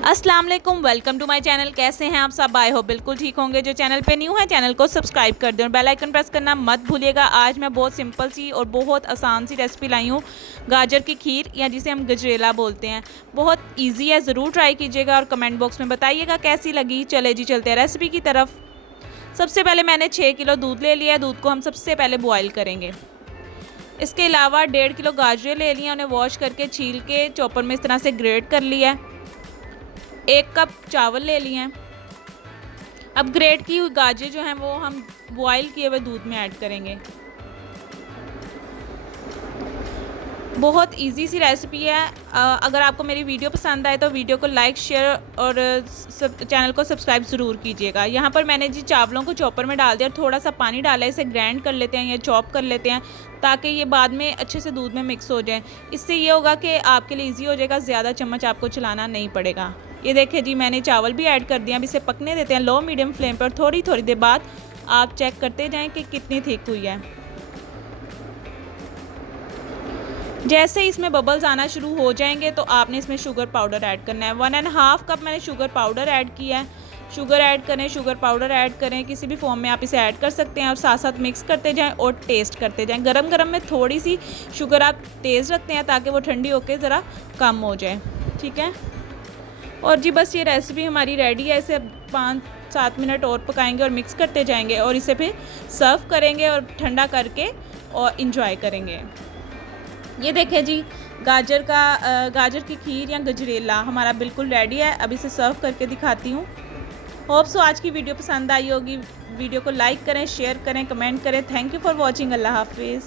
अस्सलाम वालेकुम, welcome to my channel. कैसे हैं आप सब? आई होप बिल्कुल ठीक होंगे। जो चैनल पे न्यू है चैनल को सब्सक्राइब कर दें और बेल आइकन प्रेस करना मत भूलिएगा। आज मैं बहुत सिंपल सी और बहुत आसान सी रेसिपी लाई हूँ, गाजर की खीर या जिसे हम गजरेला बोलते हैं। बहुत इजी है, ज़रूर ट्राई कीजिएगा और कमेंट बॉक्स में बताइएगा कैसी लगी। चले जी चलते हैं रेसिपी की तरफ। सबसे पहले मैंने 6 किलो दूध ले लिया है। दूध को हम सबसे पहले बॉयल करेंगे। इसके अलावा 1.5 किलो गाजरें ले ली हैं, उन्हें वॉश करके छील के चॉपर में इस तरह से ग्रेट कर लिया है। 1 कप चावल ले लिए हैं। अब ग्रेट की हुई गाजर जो हैं वो हम बॉयल किए हुए दूध में ऐड करेंगे। बहुत इजी सी रेसिपी है। अगर आपको मेरी वीडियो पसंद आए तो वीडियो को लाइक, शेयर और चैनल को सब्सक्राइब ज़रूर कीजिएगा। यहाँ पर मैंने जी चावलों को चॉपर में डाल दिया और थोड़ा सा पानी डाला है। इसे ग्राइंड कर लेते हैं या चॉप कर लेते हैं ताकि ये बाद में अच्छे से दूध में मिक्स हो जाए। इससे ये होगा कि आपके लिए ईजी हो जाएगा, ज़्यादा चम्मच आपको चलाना नहीं पड़ेगा। ये देखिए जी, मैंने चावल भी ऐड कर दिया। अब इसे पकने देते हैं लो मीडियम फ्लेम पर। थोड़ी थोड़ी देर बाद आप चेक करते जाएँ कि कितनी थिक हुई है। जैसे इसमें बबल्स आना शुरू हो जाएंगे तो आपने इसमें शुगर पाउडर ऐड करना है। 1.5 कप मैंने शुगर पाउडर ऐड किया है। शुगर ऐड करें, शुगर पाउडर ऐड करें, किसी भी फॉर्म में आप इसे ऐड कर सकते हैं और साथ साथ मिक्स करते जाएं और टेस्ट करते जाएं। गरम गरम में थोड़ी सी शुगर आप तेज़ रखते हैं ताकि वो ठंडी होकर ज़रा कम हो जाए, ठीक है। और जी बस ये रेसिपी हमारी रेडी है। इसे 5-7 मिनट और पकाएंगे और मिक्स करते जाएंगे और इसे फिर सर्व करेंगे और ठंडा करके और इंजॉय करेंगे। ये देखें जी, गाजर की खीर या गजरेला हमारा बिल्कुल रेडी है। अब इसे सर्व करके दिखाती हूँ। होप सो आज की वीडियो पसंद आई होगी। वीडियो को लाइक करें, शेयर करें, कमेंट करें। Thank you for watching. अल्लाह हाफिज़।